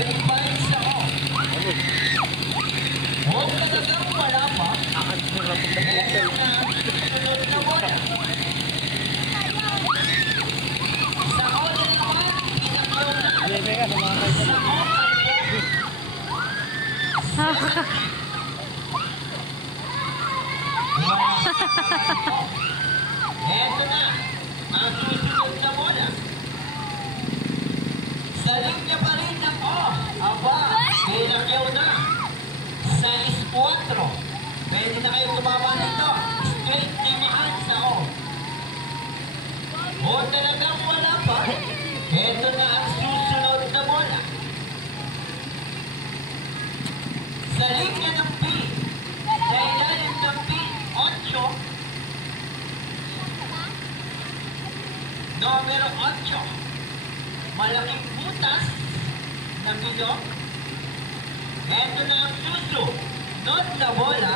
25 sa o. Huwag talagang wala pa. Eto na ang susunod na bola. Sa o na naman, pinakyaw na. Sa o eto na ang susunod na bola. Sa linya pa rin ng o. Aba, pinakyaw na. 6-4. Pwede na kayo tumama nito. Straight limahan sa o. O talagang wala pa. Eto na ang susunod na bola. Sa linya ng P. Sa ilalim ng P, 8. Numero 8. Malaking butas na bilog. Eto na ang susunod na bola.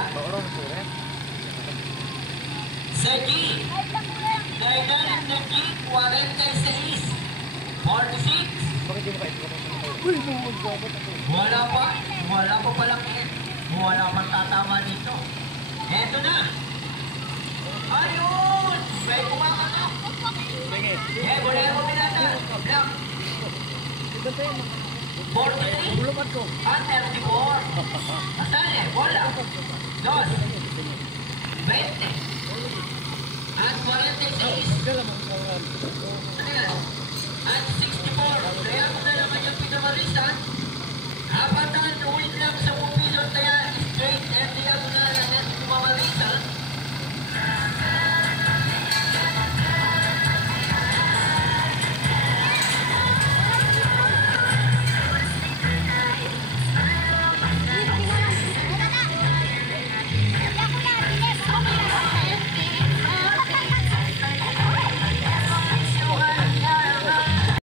Sa G. Sa ilalim ng G, 46. 46. Wala pa. Wala pa palang N. Wala pang tatama dito. Eto na. Ayun! May kumakatok. Eh, bolero binata. Black. 43. 34. Asan eh? Bola. 2. 20. At 46. Ano yan? At 64. Kaya ko na naman yung pinamarisan.